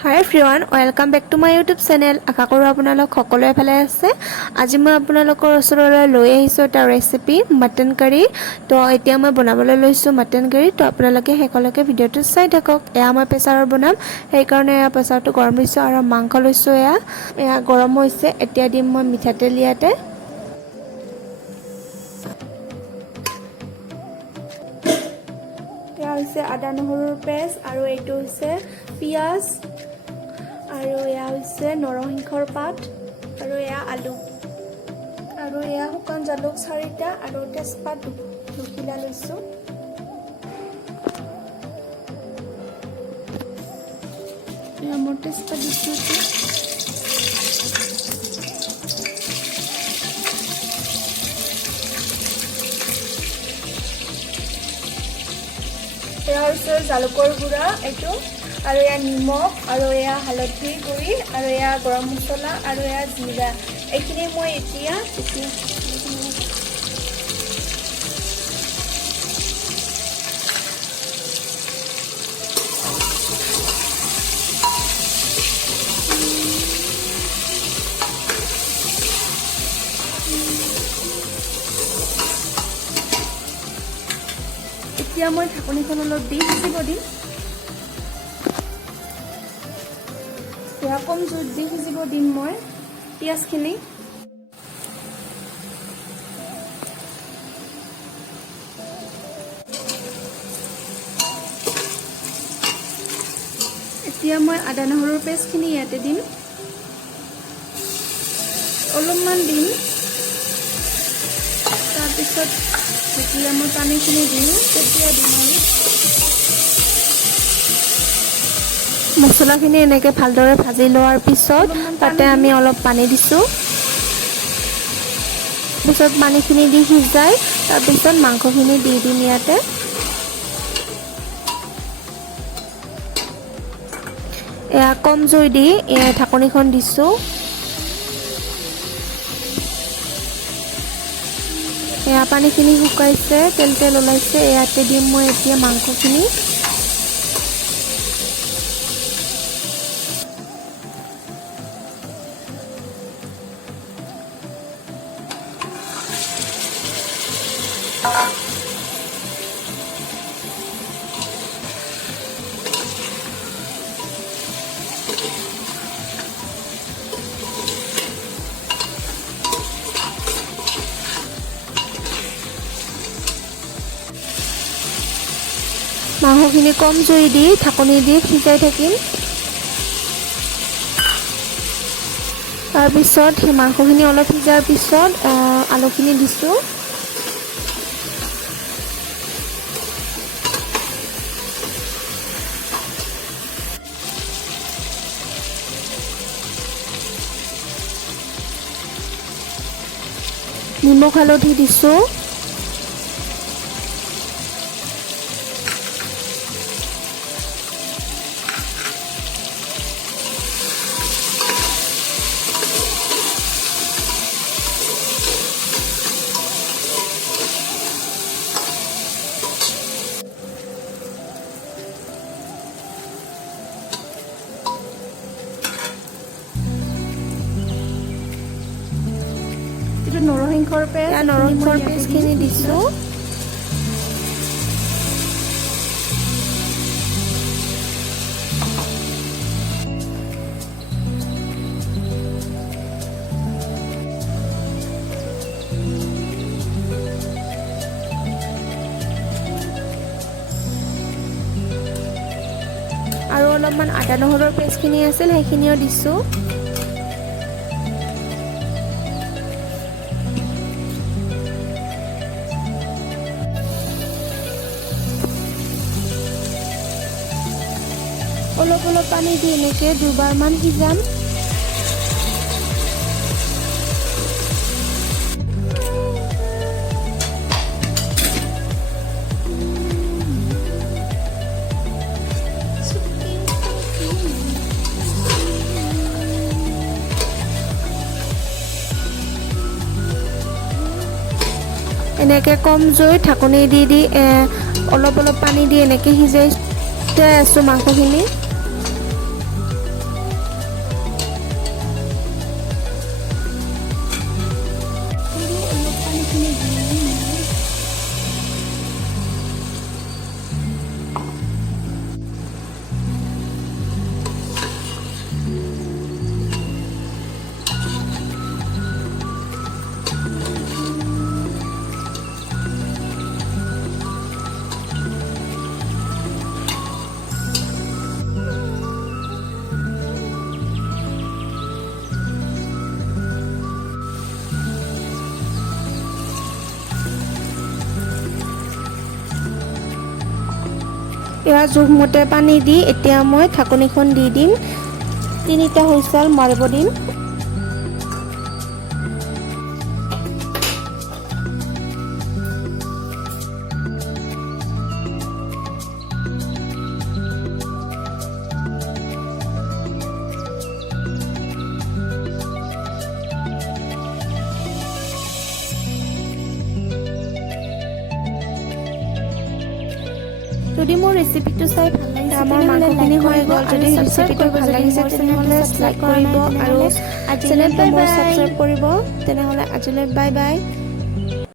Hi everyone, welcome back to my YouTube channel. আশা কৰো আপোনালোক সকলোৱে ভালে আছে। আজি মই আপোনালোকৰ ওচৰলৈ লৈ আহিছো এটা ৰেচিপি মটন কাৰী। তো এতিয়া মই বনাবলৈ লৈছো মটন কাৰী। তো আপোনালোকে হেকলৈকে ভিডিওটো চাই থাকক। এয়া মই প্ৰেছাৰত বনাম, সেই কাৰণে এয়া প্ৰেছাৰটো গৰম হৈছে আৰু মাংস লৈছো। এয়া গৰম হৈছে। এতিয়া দিম মই মিঠাতেল ইয়াতে। এয়া হৈছে আদা নহৰুৰ পেষ্ট আৰু এইটো হৈছে পিয়াজ আৰু এয়া হৈছে নৰসিংহৰ পাত আৰু এয়া আলু আৰু এয়া শুকান জালুক 4টা আৰু তেজপাত 2খিলা লৈছো। এয়া মোৰ তেজপাত দিছো। এয়া হৈছে জালুকৰ গুড়া এইটো আৰু এয়া নিমখ আৰু এয়া হালধি গুড়ি আৰু এয়া গৰম মছলা আৰু এয়া জিৰা। এইখিনি মই এতিয়া মই ঢাকনিখন অলপ দি সিজিব দিম। এয়া কম জুইত দি সিজিব দিম মই পিঁয়াজখিনি। এতিয়া মই আদা নহৰুৰ পেষ্টখিনি ইয়াতে দিম, অলপমান দিম। তাৰপিছত যেতিয়া মই পানীখিনি দিওঁ তেতিয়া দিম আৰু মছলাখিনি এনেকৈ ভালদৰে ভাজি লোৱাৰ পিছত তাতে আমি অলপ পানী দিছোঁ। পিছত পানীখিনি দি সিজাই তাৰপিছত মাংসখিনি দি দিম ইয়াতে। এয়া কম জুই দি ঢাকনিখন দিছোঁ। এয়া পানীখিনি শুকাইছে, তেল ওলাইছে। ইয়াতে দিম মই এতিয়া মাংসখিনি। মাংসখিনি কম জুই দি ঢাকনি দি সিজাই থাকিম। তাৰপিছত সেই মাংসখিনি অলপ সিজাৰ পিছত আলুখিনি দিছোঁ। নিমখ হালধি দিছোঁ। নৰসিংহৰ পেষ্টখিনি দিছোঁ। আৰু অলপমান আদা নহৰুৰ পেষ্টখিনি আছিল সেইখিনিও দিছোঁ। অলপ পানী দি এনেকৈ দুবাৰমান সিজাম। এনেকৈ কম জুইত ঢাকনি দি অলপ পানী দি এনেকৈ সিজাই আছোঁ মাংসখিনি। লোৱা জোখমতে পানী দি এতিয়া মই ঢাকনিখন দি দিম। 3টা হুইচেল মাৰিব দিম। যদি মোৰ ৰেচিপিটো চাই ভাল লাগিছে আমাৰ মাংসখিনি হৈ গ'ল। যদি ৰেচিপিটো ভাল লাগিছে তেনেহ'লে লাইক কৰিব আৰু চেনেলটো মোৰ ছাবস্ক্ৰাইব কৰিব। তেনেহ'লে আজিলৈ বাই বাই।